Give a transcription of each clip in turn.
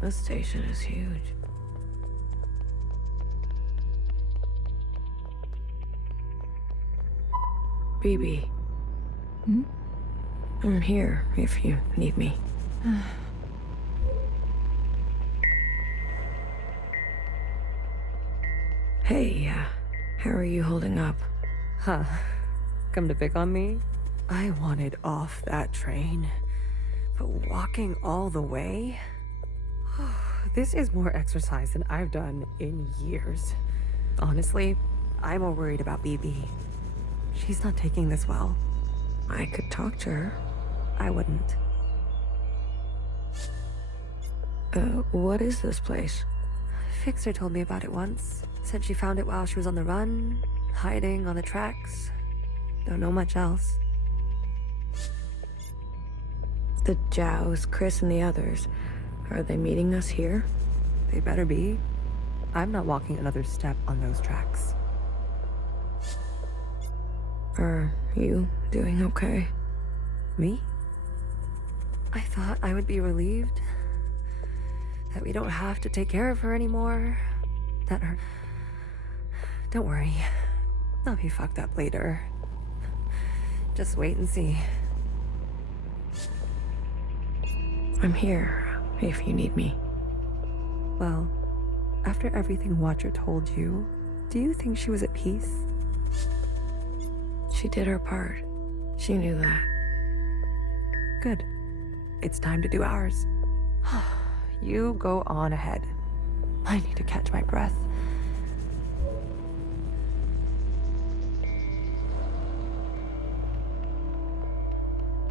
This station is huge. BB. Hmm? I'm here if you need me. Hey, how are you holding up? Huh. Come to pick on me? I wanted off that train. But walking all the way? This is more exercise than I've done in years. Honestly, I'm more worried about BB. She's not taking this well. I could talk to her. I wouldn't. What is this place? Fixer told me about it once. Said she found it while she was on the run, hiding on the tracks. Don't know much else. The Jows, Chris, and the others. Are they meeting us here? They better be. I'm not walking another step on those tracks. Are you doing okay? Me? I thought I would be relieved. That we don't have to take care of her anymore. That her... Don't worry. I'll be fucked up later. Just wait and see. I'm here if you need me. Well, after everything Watcher told you, do you think she was at peace? She did her part. She knew that. Good. It's time to do ours. You go on ahead. I need to catch my breath.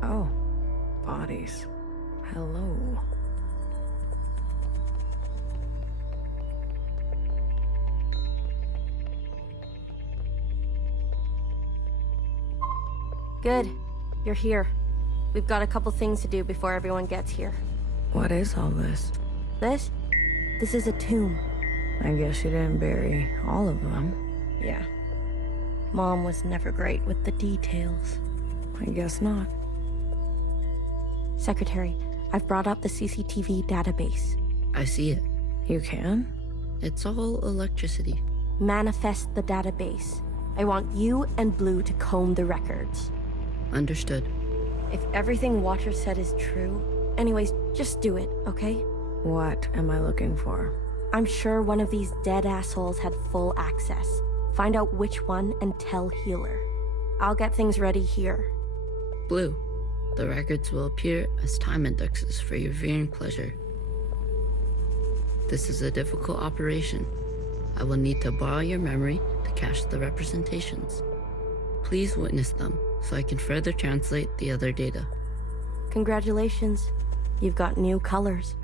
Oh, bodies. Hello. Good. You're here. We've got a couple things to do before everyone gets here. What is all this? This? This is a tomb. I guess you didn't bury all of them. Yeah. Mom was never great with the details. I guess not. Secretary, I've brought up the CCTV database. I see it. You can? It's all electricity. Manifest the database. I want you and Blue to comb the records. Understood. If everything Watcher said is true, anyways, just do it, okay? What am I looking for? I'm sure one of these dead assholes had full access. Find out which one and tell Healer. I'll get things ready here. Blue, the records will appear as time indexes for your viewing pleasure. This is a difficult operation. I will need to borrow your memory to cache the representations. Please witness them so I can further translate the other data. Congratulations. You've got new colors.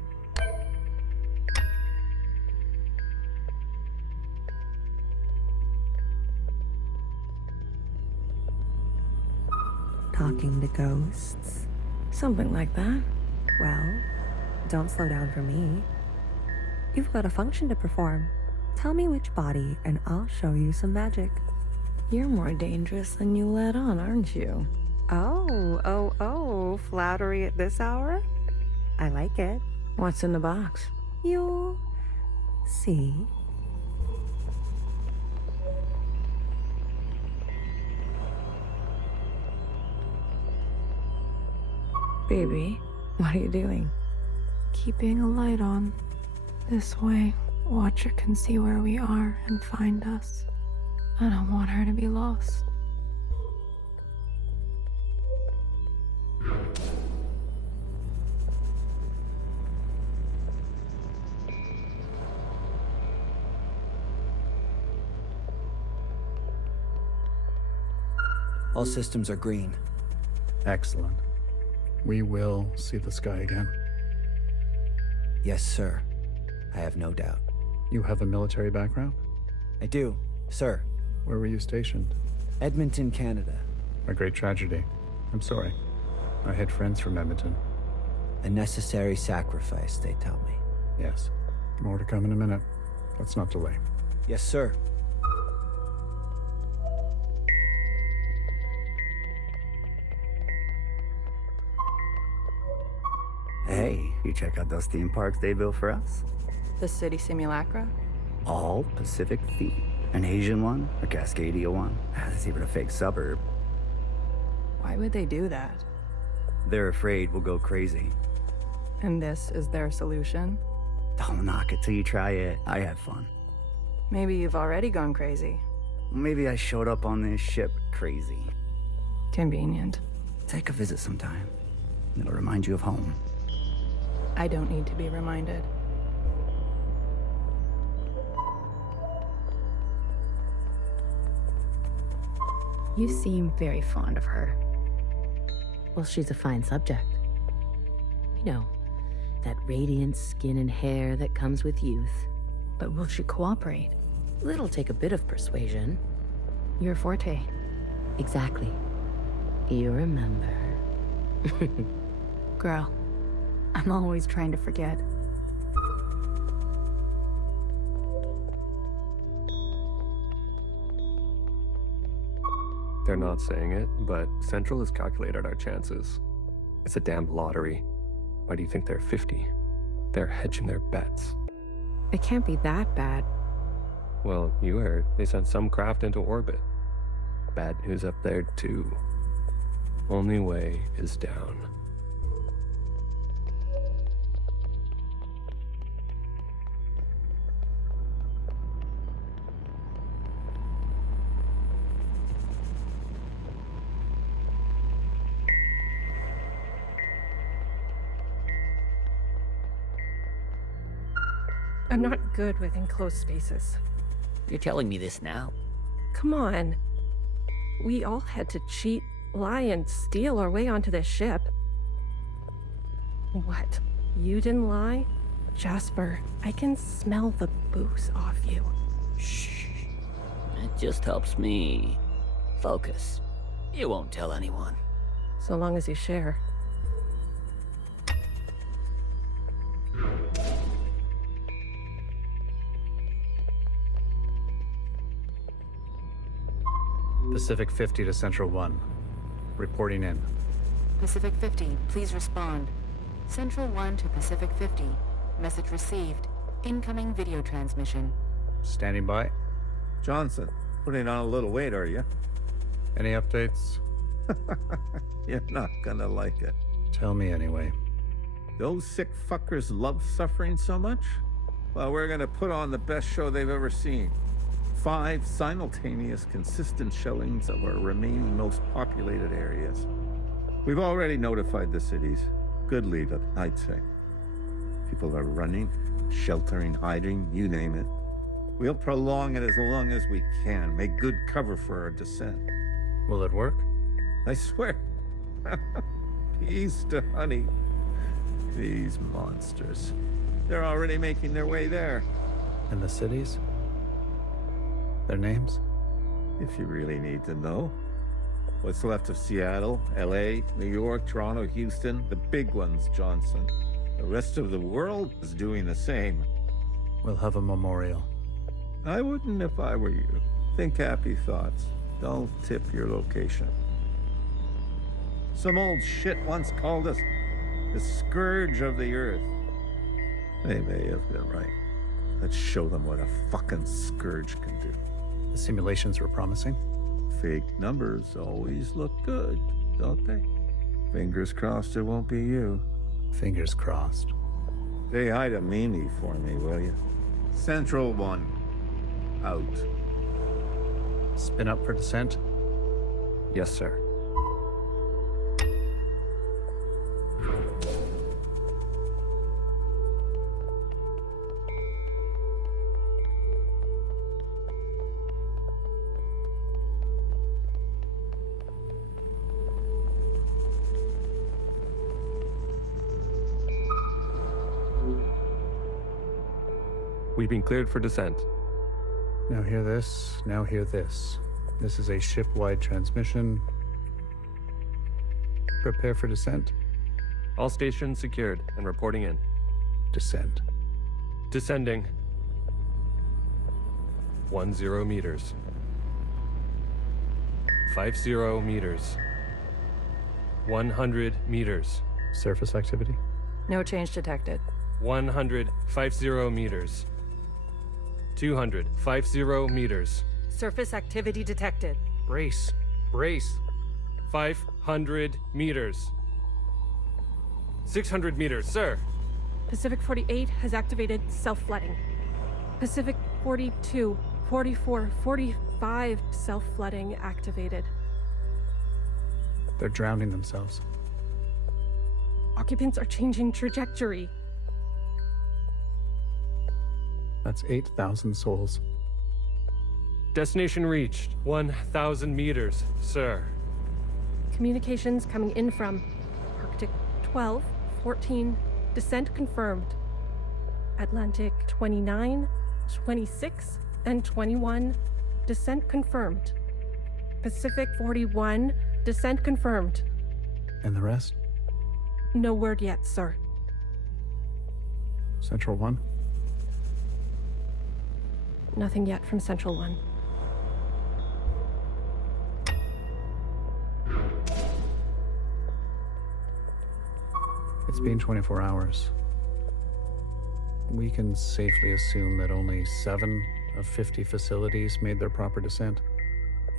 Talking to ghosts? Something like that. Well, don't slow down for me. You've got a function to perform. Tell me which body and I'll show you some magic. You're more dangerous than you let on, aren't you? Oh, flattery at this hour? I like it. What's in the box? You'll see. Baby, what are you doing? Keeping a light on. This way, Watcher can see where we are and find us. I don't want her to be lost. All systems are green. Excellent. We will see the sky again. Yes, sir. I have no doubt. You have a military background? I do, sir. Where were you stationed? Edmonton, Canada. A great tragedy. I'm sorry. I had friends from Edmonton. A necessary sacrifice, they tell me. Yes. More to come in a minute. Let's not delay. Yes, sir. Hey, you check out those theme parks they built for us? The city simulacra? All Pacific themed. An Asian one, a Cascadia one. There's even a fake suburb. Why would they do that? They're afraid we'll go crazy. And this is their solution? Don't knock it till you try it. I had fun. Maybe you've already gone crazy. Maybe I showed up on this ship crazy. Convenient. Take a visit sometime. It'll remind you of home. I don't need to be reminded. You seem very fond of her. Well, she's a fine subject. You know, that radiant skin and hair that comes with youth. But will she cooperate? It'll take a bit of persuasion. Your forte. Exactly. You remember. Girl, I'm always trying to forget. They're not saying it, but Central has calculated our chances. It's a damn lottery. Why do you think they're 50? They're hedging their bets. It can't be that bad. Well, you heard. They sent some craft into orbit. Bad news up there, too. Only way is down. I'm not good with enclosed spaces. You're telling me this now? Come on. We all had to cheat, lie, and steal our way onto this ship. What? You didn't lie? Jasper, I can smell the booze off you. Shh. It just helps me focus. You won't tell anyone. So long as you share. Pacific 50 to Central 1. Reporting in. Pacific 50, please respond. Central 1 to Pacific 50. Message received. Incoming video transmission. Standing by. Johnson, putting on a little weight, are you? Any updates? You're not gonna like it. Tell me anyway. Those sick fuckers love suffering so much? Well, we're gonna put on the best show they've ever seen. 5 simultaneous, consistent shellings of our remaining most populated areas. We've already notified the cities. Good lead up, I'd say. People are running, sheltering, hiding, you name it. We'll prolong it as long as we can, make good cover for our descent. Will it work? I swear. Peace to honey. These monsters. They're already making their way there. And the cities? Their names? If you really need to know. What's left of Seattle, LA, New York, Toronto, Houston, the big ones, Johnson. The rest of the world is doing the same. We'll have a memorial. I wouldn't if I were you. Think happy thoughts. Don't tip your location. Some old shit once called us the scourge of the earth. They may have been right. Let's show them what a fucking scourge can do. The simulations were promising. Fake numbers always look good, don't they? Fingers crossed it won't be you. Fingers crossed. Say hi to Mimi for me, will you? Central 1. Out. Spin up for descent? Yes, sir. We've been cleared for descent. Now hear this, now hear this. This is a ship-wide transmission. Prepare for descent. All stations secured and reporting in. Descend. Descending. 10 meters. 50 meters. 100 meters. Surface activity? No change detected. 150 meters. 250 meters. Surface activity detected. Brace. Brace. 500 meters. 600 meters, sir. Pacific 48 has activated self-flooding. Pacific 42, 44, 45 self-flooding activated. They're drowning themselves. Occupants are changing trajectory. That's 8,000 souls. Destination reached. 1,000 meters, sir. Communications coming in from Arctic 12, 14, descent confirmed. Atlantic 29, 26, and 21, descent confirmed. Pacific 41, descent confirmed. And the rest? No word yet, sir. Central 1? Nothing yet from Central 1. It's been 24 hours. We can safely assume that only 7 of 50 facilities made their proper descent.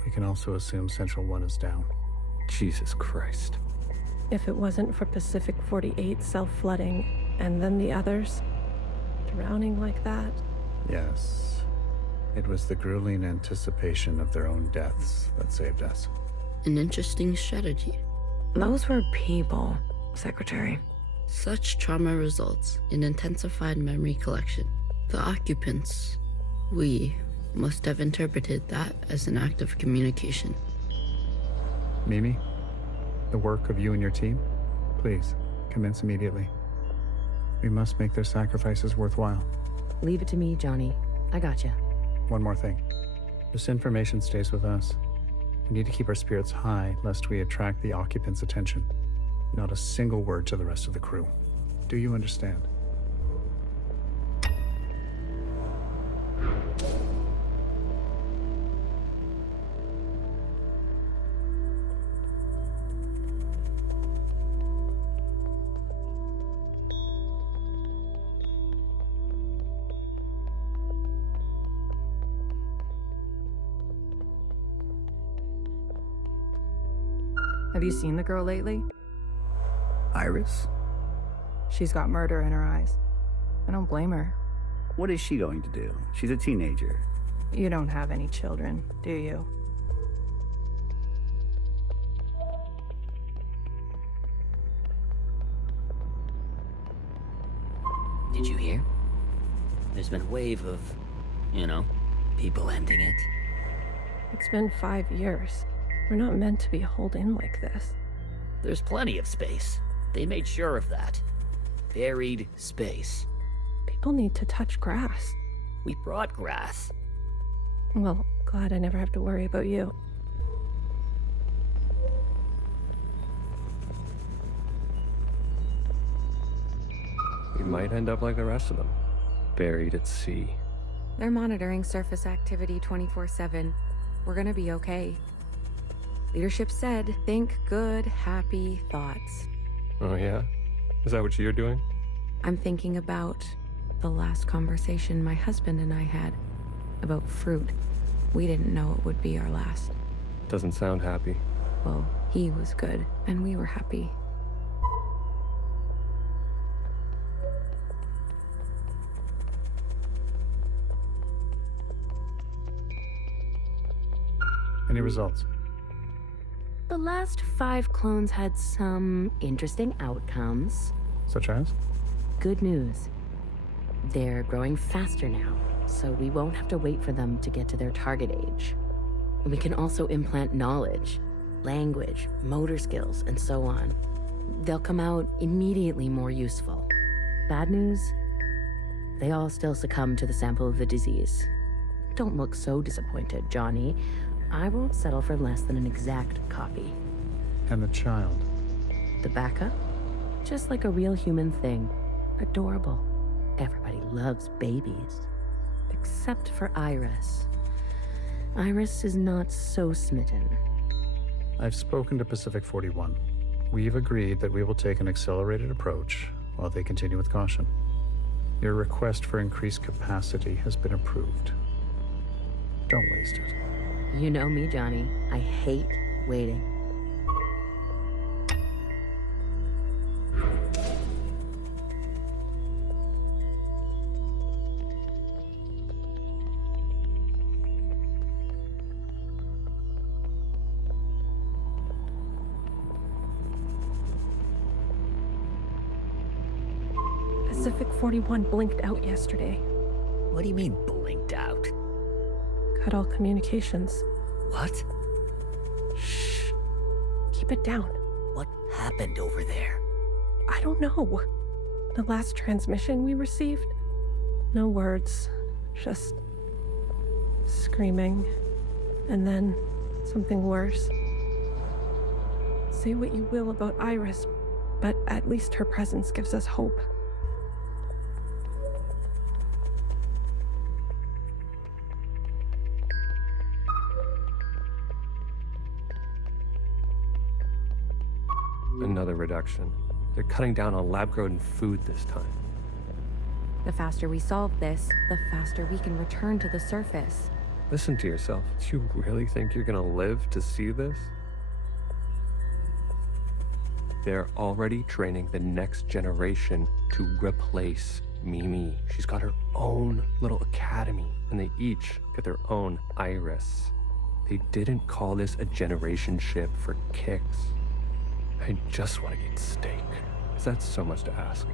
We can also assume Central 1 is down. Jesus Christ. If it wasn't for Pacific 48 self-flooding, and then the others drowning like that. Yes. It was the grueling anticipation of their own deaths that saved us. An interesting strategy. Those were people, Secretary. Such trauma results in intensified memory collection. The occupants, we, must have interpreted that as an act of communication. Mimi, the work of you and your team, please, commence immediately. We must make their sacrifices worthwhile. Leave it to me, Johnny. I gotcha. One more thing. This information stays with us. We need to keep our spirits high lest we attract the occupants' attention. Not a single word to the rest of the crew. Do you understand? Have you seen the girl lately? Iris? She's got murder in her eyes. I don't blame her. What is she going to do? She's a teenager. You don't have any children, do you? Did you hear? There's been a wave of, people ending it. It's been 5 years. We're not meant to be holed in like this. There's plenty of space. They made sure of that. Buried space. People need to touch grass. We brought grass. Well, glad I never have to worry about you. We might end up like the rest of them. Buried at sea. They're monitoring surface activity 24/7. We're gonna be okay. Leadership said, think good, happy thoughts. Oh yeah? Is that what you're doing? I'm thinking about the last conversation my husband and I had about fruit. We didn't know it would be our last. Doesn't sound happy. Well, he was good, and we were happy. Any results? The last 5 clones had some interesting outcomes. Such as? Good news. They're growing faster now, so we won't have to wait for them to get to their target age. We can also implant knowledge, language, motor skills, and so on. They'll come out immediately more useful. Bad news? They all still succumb to the sample of the disease. Don't look so disappointed, Johnny. I won't settle for less than an exact copy. And the child? The backup? Just like a real human thing. Adorable. Everybody loves babies. Except for Iris. Iris is not so smitten. I've spoken to Pacific 41. We've agreed that we will take an accelerated approach, while they continue with caution. Your request for increased capacity has been approved. Don't waste it. You know me, Johnny. I hate waiting. Pacific 41 blinked out yesterday. What do you mean, blinked out? Cut all communications. What? Shh. Keep it down. What happened over there? I don't know. The last transmission we received? No words. Just screaming. And then something worse. Say what you will about Iris, but at least her presence gives us hope. Another reduction. They're cutting down on lab-grown food this time. The faster we solve this, the faster we can return to the surface. Listen to yourself. Do you really think you're gonna live to see this? They're already training the next generation to replace Mimi. She's got her own little academy, and they each get their own Iris. They didn't call this a generation ship for kicks. I just want to get steak. Is that so much to ask?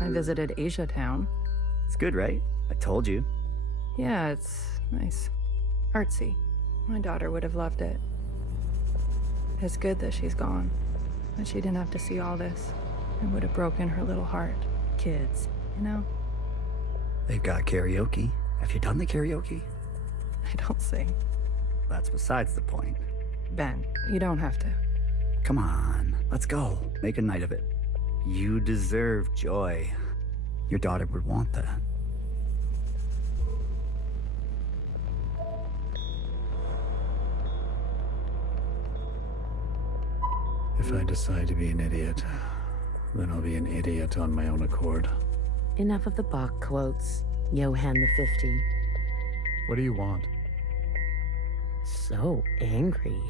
I visited Asia Town. It's good, right? I told you. Yeah, it's nice. Artsy. My daughter would have loved it. It's good that she's gone. That she didn't have to see all this. It would have broken her little heart. Kids, you know? They've got karaoke. Have you done the karaoke? I don't sing. That's besides the point. Ben, you don't have to. Come on, let's go. Make a night of it. You deserve joy. Your daughter would want that. If I decide to be an idiot, then I'll be an idiot on my own accord. Enough of the Bach quotes, Johann the 50. What do you want? So angry.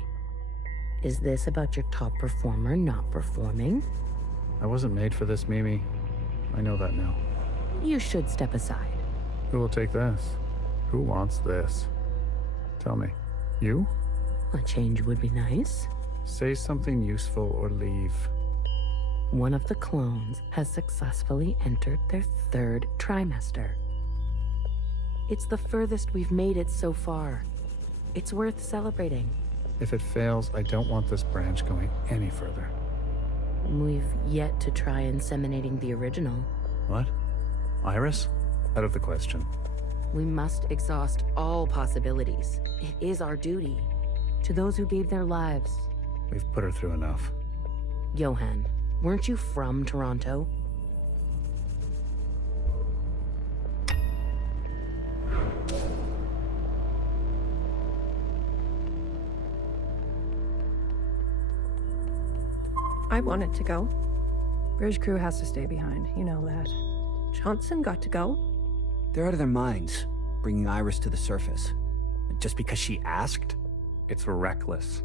Is this about your top performer not performing? I wasn't made for this, Mimi. I know that now. You should step aside. Who will take this? Who wants this? Tell me. You? A change would be nice. Say something useful or leave. One of the clones has successfully entered their 3rd trimester. It's the furthest we've made it so far. It's worth celebrating. If it fails, I don't want this branch going any further. We've yet to try inseminating the original. What? Iris? Out of the question. We must exhaust all possibilities. It is our duty. To those who gave their lives. We've put her through enough. Johann, weren't you from Toronto? I wanted to go. Bridge crew has to stay behind. You know that. Johnson got to go. They're out of their minds, bringing Iris to the surface. Just because she asked? It's reckless.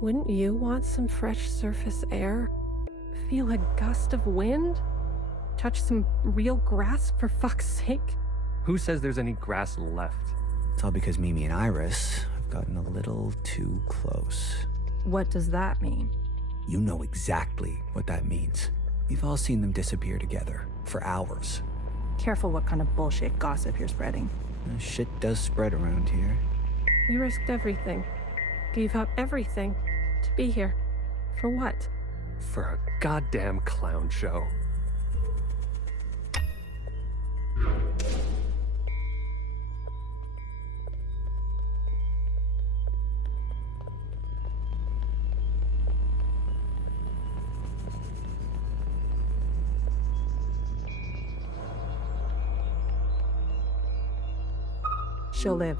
Wouldn't you want some fresh surface air? Feel a gust of wind? Touch some real grass, for fuck's sake? Who says there's any grass left? It's all because Mimi and Iris have gotten a little too close. What does that mean? You know exactly what that means. We've all seen them disappear together for hours. Careful what kind of bullshit gossip you're spreading. Shit does spread around here. We risked everything. Gave up everything to be here. For what? For a goddamn clown show. She'll live.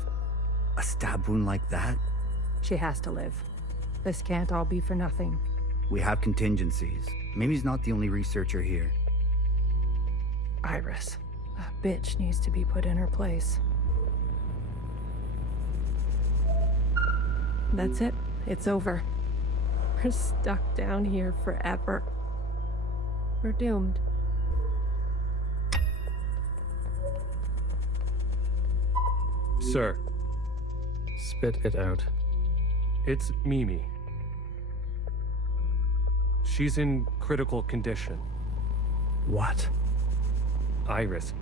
A stab wound like that? She has to live. This can't all be for nothing. We have contingencies. Mimi's not the only researcher here. Iris. That bitch needs to be put in her place. That's it. It's over. We're stuck down here forever. We're doomed. Sir. Spit it out. It's Mimi. She's in critical condition. What? Iris,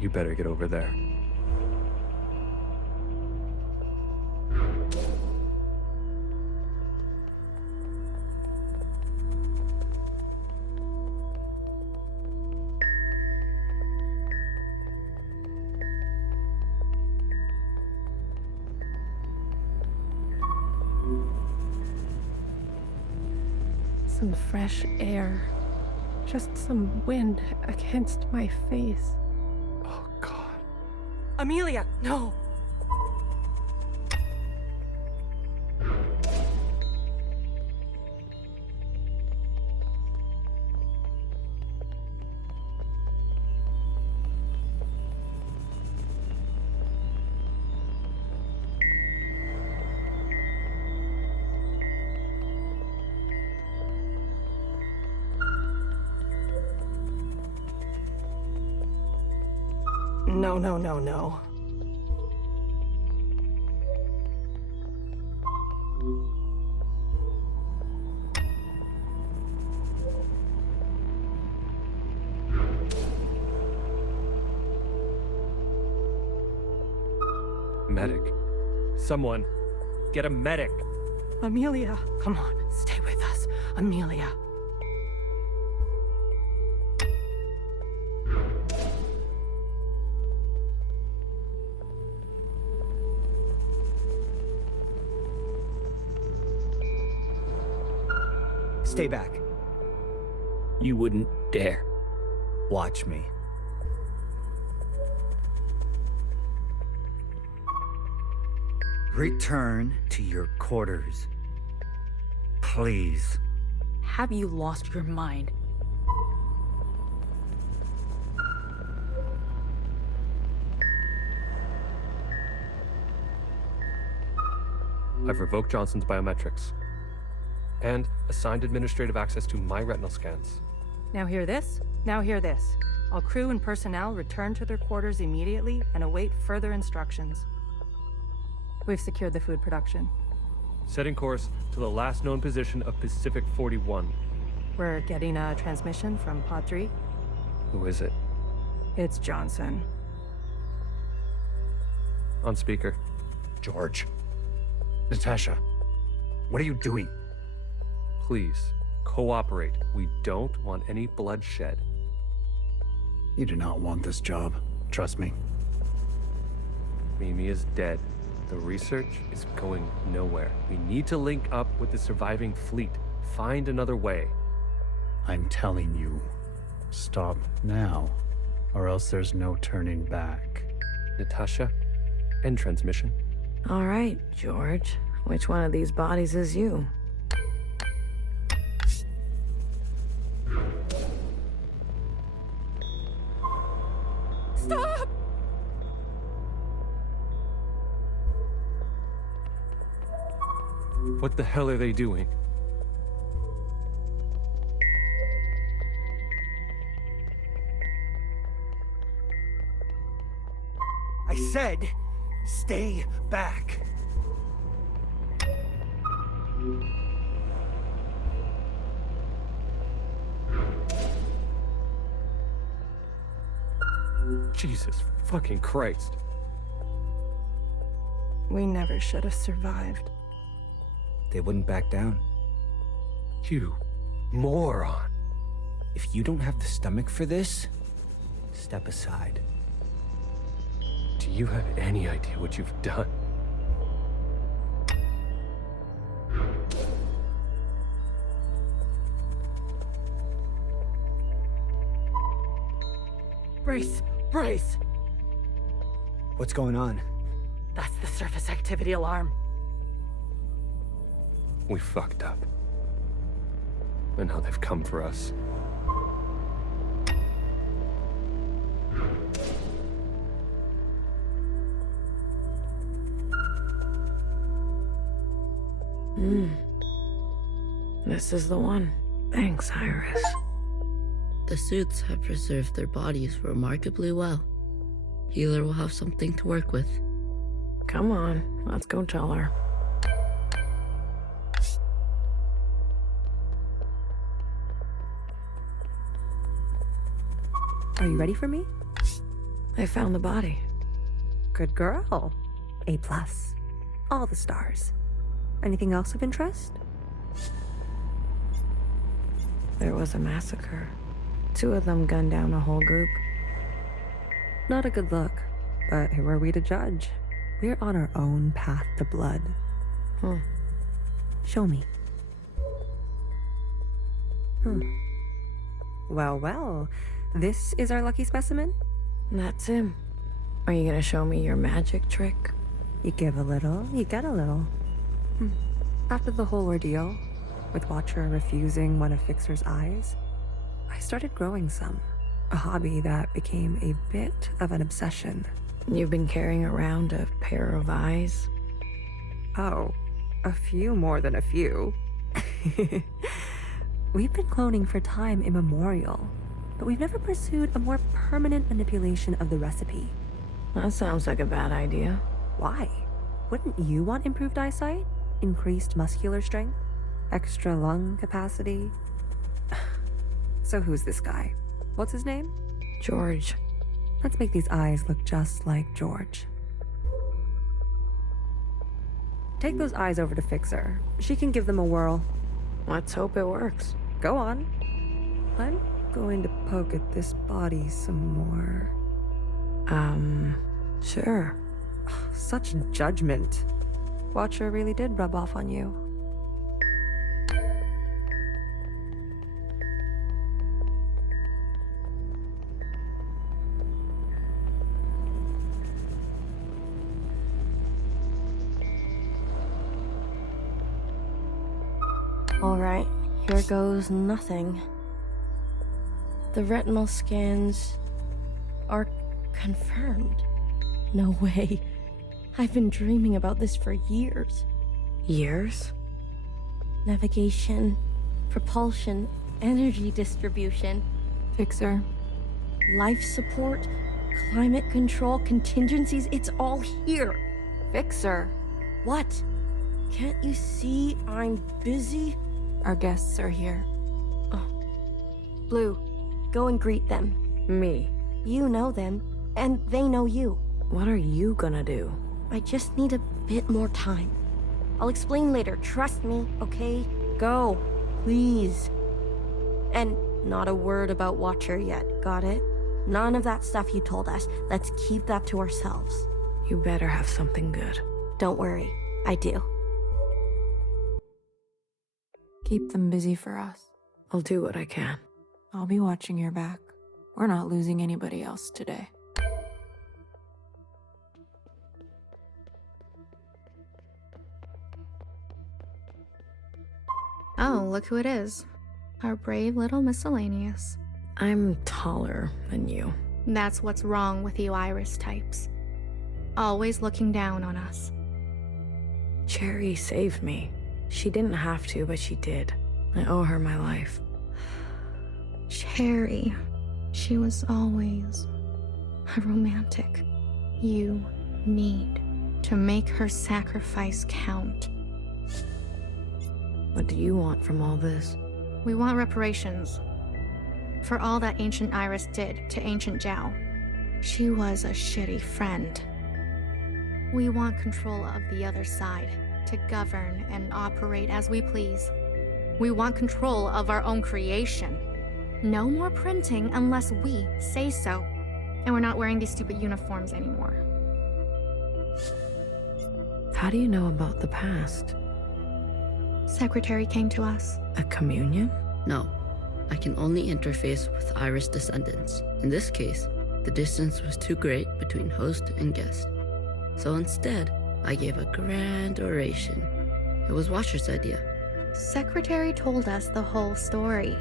You better get over there. Some fresh air. Just some wind against my face. Oh, God. Amelia, no! No. Medic. Someone. Get a medic. Amelia, come on, stay with us. Amelia. Stay back. You wouldn't dare. Watch me. Return to your quarters. Please. Have you lost your mind? I've revoked Johnson's biometrics and assigned administrative access to my retinal scans. Now hear this? Now hear this. All crew and personnel return to their quarters immediately and await further instructions. We've secured the food production. Setting course to the last known position of Pacific 41. We're getting a transmission from Pod 3. Who is it? It's Johnson. On speaker. George. Natasha. What are you doing? Please, cooperate. We don't want any bloodshed. You do not want this job. Trust me. Mimi is dead. The research is going nowhere. We need to link up with the surviving fleet. Find another way. I'm telling you, stop now, or else there's no turning back. Natasha, end transmission. All right, George. Which one of these bodies is you? Stop! What the hell are they doing? I said, stay back. Jesus fucking Christ. We never should have survived. They wouldn't back down. You moron. If you don't have the stomach for this, step aside. Do you have any idea what you've done? Brace! Brace! What's going on? That's the surface activity alarm. We fucked up. And now they've come for us. This is the one. Thanks, Iris. The suits have preserved their bodies remarkably well. Healer will have something to work with. Come on, let's go tell her. Are you ready for me? I found the body. Good girl. A+. All the stars. Anything else of interest? There was a massacre. 2 of them gunned down a whole group. Not a good look, but who are we to judge? We're on our own path to blood. Show me. Well, this is our lucky specimen? That's him. Are you gonna show me your magic trick? You give a little, you get a little. After the whole ordeal, with Watcher refusing one of Fixer's eyes, I started growing some. A hobby that became a bit of an obsession. You've been carrying around a pair of eyes? Oh, a few more than a few. We've been cloning for time immemorial, but we've never pursued a more permanent manipulation of the recipe. That sounds like a bad idea. Why? Wouldn't you want improved eyesight? Increased muscular strength? Extra lung capacity? So who's this guy? What's his name? George. Let's make these eyes look just like George. Take those eyes over to Fixer. She can give them a whirl. Let's hope it works. Go on. I'm going to poke at this body some more. Sure. Such judgment. Watcher really did rub off on you. Alright, here goes nothing. The retinal scans are confirmed. No way. I've been dreaming about this for years. Years? Navigation, propulsion, energy distribution. Fixer. Life support, climate control, contingencies, it's all here. Fixer. What? Can't you see I'm busy? Our guests are here. Oh. Blue, go and greet them. Me? You know them, and they know you. What are you gonna do? I just need a bit more time. I'll explain later, trust me, okay? Go, please. And not a word about Watcher yet, got it? None of that stuff you told us. Let's keep that to ourselves. You better have something good. Don't worry, I do. Keep them busy for us. I'll do what I can. I'll be watching your back. We're not losing anybody else today. Oh, look who it is. Our brave little miscellaneous. I'm taller than you. That's what's wrong with you Iris types. Always looking down on us. Cherry saved me. She didn't have to, but she did. I owe her my life. Cherry. She was always a romantic. You need to make her sacrifice count. What do you want from all this? We want reparations. For all that Ancient Iris did to Ancient Zhao. She was a shitty friend. We want control of the other side, to govern and operate as we please. We want control of our own creation. No more printing unless we say so. And we're not wearing these stupid uniforms anymore. How do you know about the past? Secretary came to us. A communion? No. I can only interface with Iris descendants. In this case, the distance was too great between host and guest. So instead, I gave a grand oration. It was Watcher's idea. Secretary told us the whole story.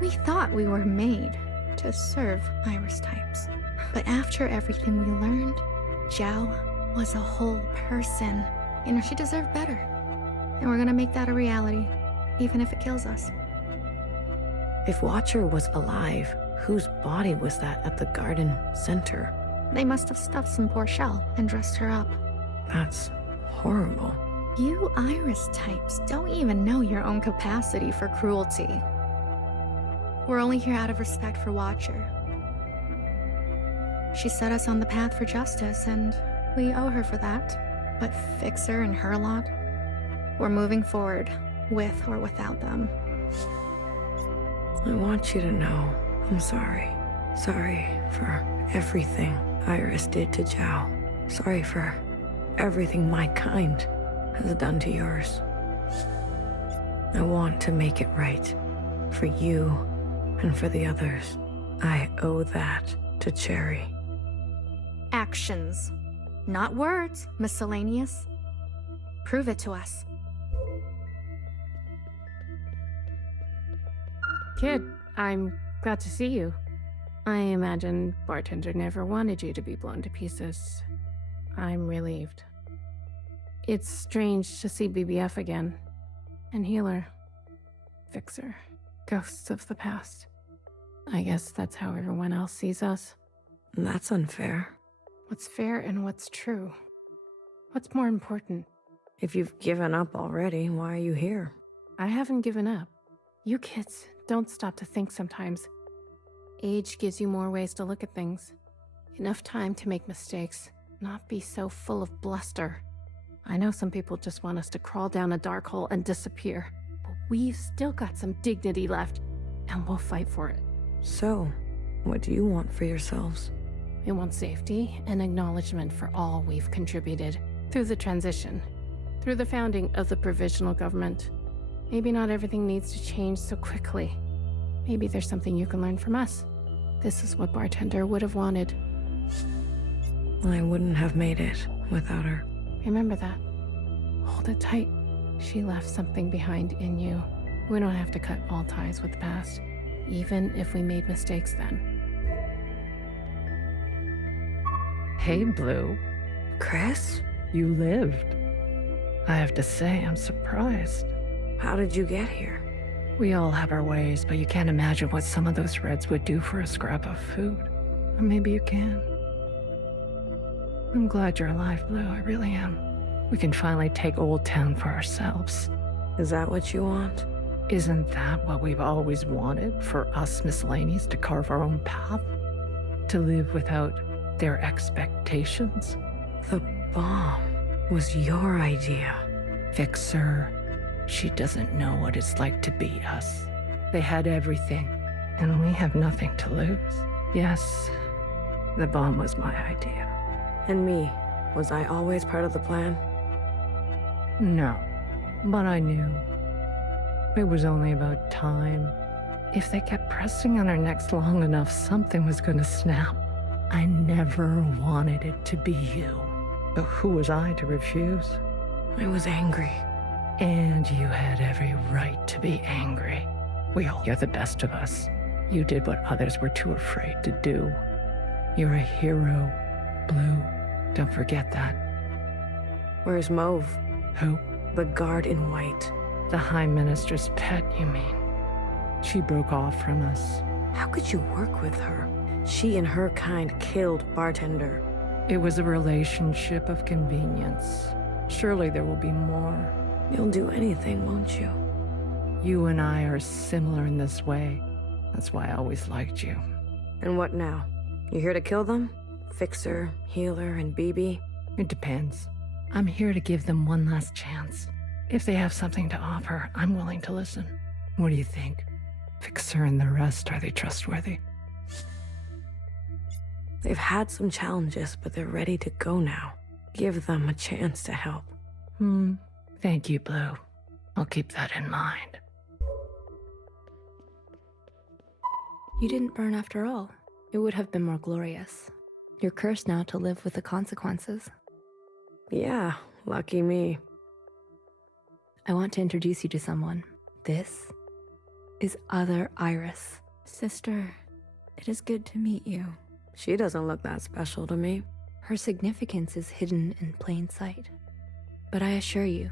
We thought we were made to serve Iris types. But after everything we learned, Zhao was a whole person. You know, she deserved better. And we're gonna make that a reality, even if it kills us. If Watcher was alive, whose body was that at the garden center? They must have stuffed some poor shell and dressed her up. That's horrible. You Iris types don't even know your own capacity for cruelty. We're only here out of respect for Watcher. She set us on the path for justice, and we owe her for that. But Fixer and her lot, we're moving forward, with or without them. I want you to know I'm sorry. Sorry for everything Iris did to Zhao. Sorry for everything my kind has done to yours. I want to make it right. For you and for the others. I owe that to Cherry. Actions, not words, miscellaneous. Prove it to us. Kid, I'm glad to see you. I imagine Bartender never wanted you to be blown to pieces. I'm relieved. It's strange to see BBF again. And Healer. Fixer. Ghosts of the past. I guess that's how everyone else sees us. That's unfair. What's fair and what's true? What's more important? If you've given up already, why are you here? I haven't given up. You kids don't stop to think sometimes. Age gives you more ways to look at things. Enough time to make mistakes, not be so full of bluster. I know some people just want us to crawl down a dark hole and disappear, but we've still got some dignity left, and we'll fight for it. So, what do you want for yourselves? We want safety and acknowledgement for all we've contributed through the transition, through the founding of the provisional government. Maybe not everything needs to change so quickly. Maybe there's something you can learn from us. This is what Bartender would have wanted. I wouldn't have made it without her. Remember that. Hold it tight. She left something behind in you. We don't have to cut all ties with the past, even if we made mistakes then. Hey, Blue. Chris? You lived. I have to say, I'm surprised. How did you get here? We all have our ways, but you can't imagine what some of those Reds would do for a scrap of food. Or maybe you can. I'm glad you're alive, Blue. I really am. We can finally take Old Town for ourselves. Is that what you want? Isn't that what we've always wanted? For us miscellaneous to carve our own path? To live without their expectations? The bomb was your idea. Fixer. She doesn't know what it's like to be us. They had everything, and we have nothing to lose. Yes, the bomb was my idea. And me? Was I always part of the plan? No, but I knew. It was only about time. If they kept pressing on our necks long enough, something was going to snap. I never wanted it to be you. But who was I to refuse? I was angry. And you had every right to be angry. You're the best of us. You did what others were too afraid to do. You're a hero, Blue. Don't forget that. Where's Mauve? Who? The guard in white. The High Minister's pet, you mean? She broke off from us. How could you work with her? She and her kind killed Bartender. It was a relationship of convenience. Surely there will be more. You'll do anything, won't you? You and I are similar in this way. That's why I always liked you. And what now? You here to kill them? Fixer, Healer, and BB? It depends. I'm here to give them one last chance. If they have something to offer, I'm willing to listen. What do you think? Fixer and the rest, are they trustworthy? They've had some challenges, but they're ready to go now. Give them a chance to help. Thank you, Blue. I'll keep that in mind. You didn't burn after all. It would have been more glorious. You're cursed now to live with the consequences. Yeah, lucky me. I want to introduce you to someone. This is Other Iris. Sister, it is good to meet you. She doesn't look that special to me. Her significance is hidden in plain sight. But I assure you,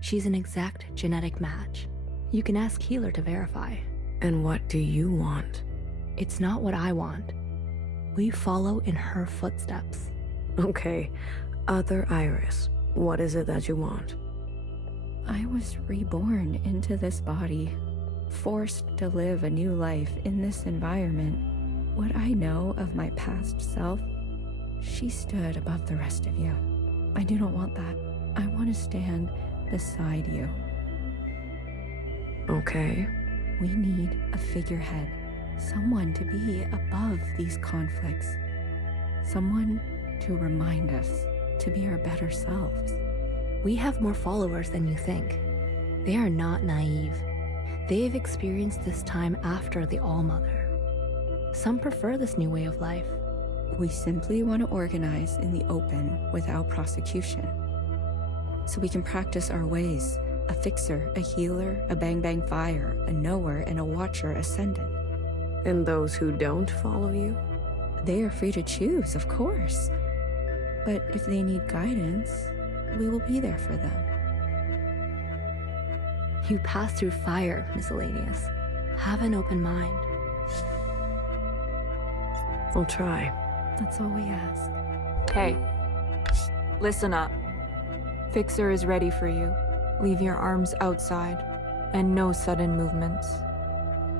she's an exact genetic match. You can ask Healer to verify. And what do you want? It's not what I want. We follow in her footsteps. Okay, Other Iris, what is it that you want? I was reborn into this body, forced to live a new life in this environment. What I know of my past self, she stood above the rest of you. I do not want that. I want to stand beside you. Okay. We need a figurehead, someone to be above these conflicts, someone to remind us to be our better selves. We have more followers than you think. They are not naive. They've experienced this time after the All-Mother. Some prefer this new way of life. We simply want to organize in the open without prosecution, so we can practice our ways. A fixer, a healer, a bang-bang fire, a knower, and a watcher ascendant. And those who don't follow you? They are free to choose, of course. But if they need guidance, we will be there for them. You pass through fire, Miscellaneous. Have an open mind. I'll try. That's all we ask. Hey, listen up. Fixer is ready for you. Leave your arms outside, and no sudden movements.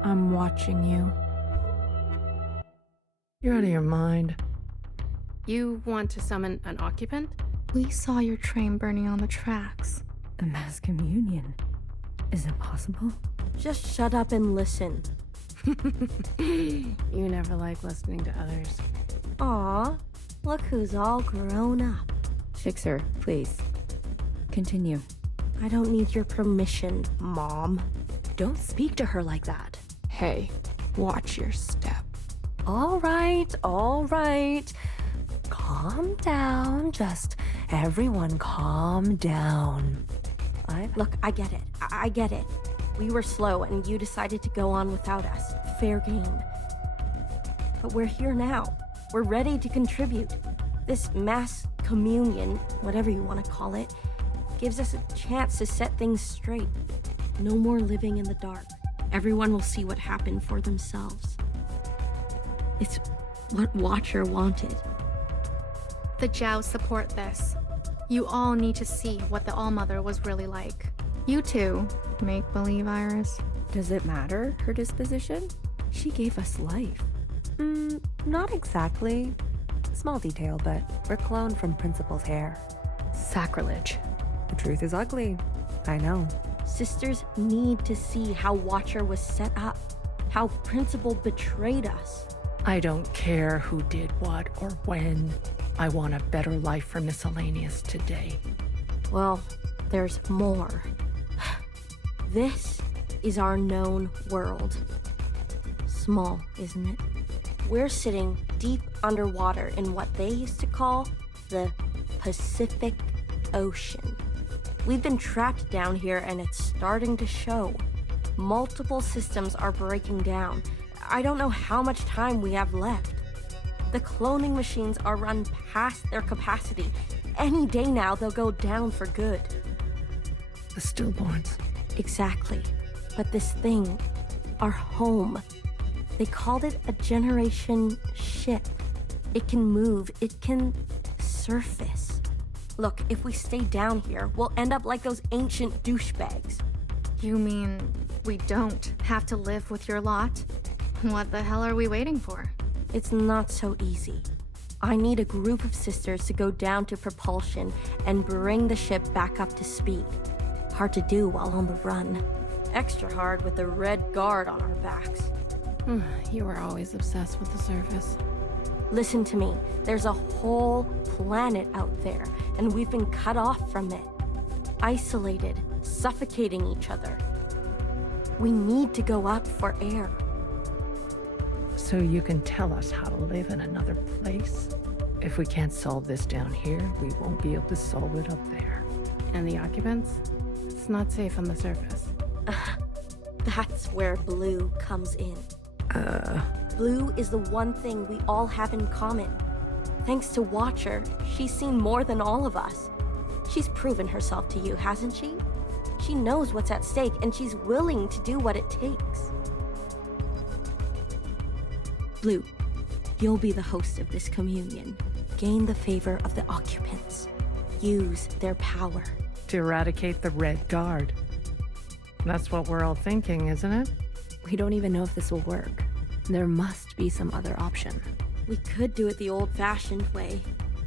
I'm watching you. You're out of your mind. You want to summon an occupant? We saw your train burning on the tracks. A mass communion. Is it possible? Just shut up and listen. You never like listening to others. Aw, look who's all grown up. Fixer, please. Continue. I don't need your permission, Mom. Don't speak to her like that. Hey, watch your step. All right. Calm down. Just everyone calm down. Look, I get it. I get it. We were slow and you decided to go on without us. Fair game. But we're here now. We're ready to contribute. This mass communion, whatever you want to call it, gives us a chance to set things straight. No more living in the dark. Everyone will see what happened for themselves. It's what Watcher wanted. The Jows support this. You all need to see what the All-Mother was really like. You too, make-believe Iris. Does it matter, her disposition? She gave us life. Not exactly. Small detail, but we're cloned from Principal's hair. Sacrilege. The truth is ugly. I know. Sisters need to see how Watcher was set up, how Principal betrayed us. I don't care who did what or when. I want a better life for Miscellaneous today. Well, there's more. This is our known world. Small, isn't it? We're sitting deep underwater in what they used to call the Pacific Ocean. We've been trapped down here and it's starting to show. Multiple systems are breaking down. I don't know how much time we have left. The cloning machines are run past their capacity. Any day now they'll go down for good. The stillborns. Exactly. But this thing, our home, they called it a generation ship. It can move, it can surface. Look, if we stay down here, we'll end up like those ancient douchebags. You mean we don't have to live with your lot? What the hell are we waiting for? It's not so easy. I need a group of sisters to go down to propulsion and bring the ship back up to speed. Hard to do while on the run. Extra hard with the Red Guard on our backs. You were always obsessed with the surface. Listen to me. There's a whole planet out there, and we've been cut off from it. Isolated, suffocating each other. We need to go up for air. So you can tell us how to live in another place? If we can't solve this down here, we won't be able to solve it up there. And the occupants? It's not safe on the surface. That's where Blue comes in. Blue is the one thing we all have in common. Thanks to Watcher, she's seen more than all of us. She's proven herself to you, hasn't she? She knows what's at stake, and she's willing to do what it takes. Blue, you'll be the host of this communion. Gain the favor of the occupants. Use their power. To eradicate the Red Guard. That's what we're all thinking, isn't it? We don't even know if this will work. There must be some other option. We could do it the old-fashioned way.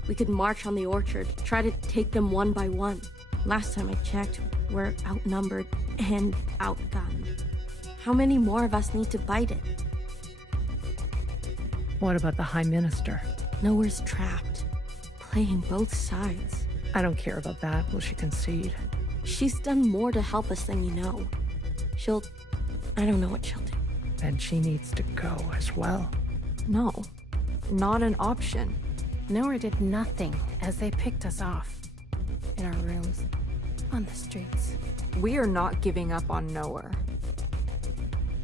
We could march on the orchard, try to take them one by one. Last time I checked, we're outnumbered and outgunned. How many more of us need to bite it? What about the High Minister? Nowhere's trapped. Playing both sides. I don't care about that. Will she concede? She's done more to help us than you know. I don't know what she'll do. Then she needs to go as well. No, not an option. Nowhere did nothing as they picked us off. In our rooms, on the streets. We are not giving up on Nowhere.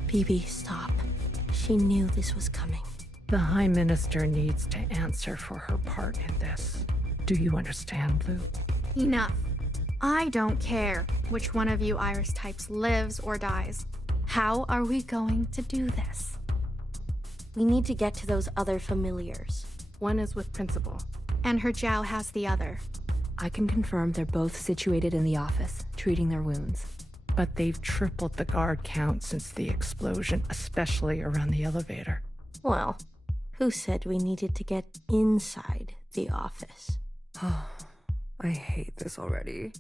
BB, stop. She knew this was coming. The High Minister needs to answer for her part in this. Do you understand, Blue? Enough. I don't care which one of you Iris types lives or dies. How are we going to do this? We need to get to those other familiars. One is with Principal. And her Zhao has the other. I can confirm they're both situated in the office, treating their wounds. But they've tripled the guard count since the explosion, especially around the elevator. Well, who said we needed to get inside the office? Oh, I hate this already.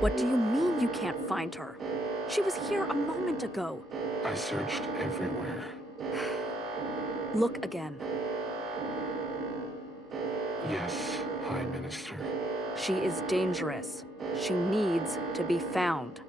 What do you mean you can't find her? She was here a moment ago. I searched everywhere. Look again. Yes, High Minister. She is dangerous. She needs to be found.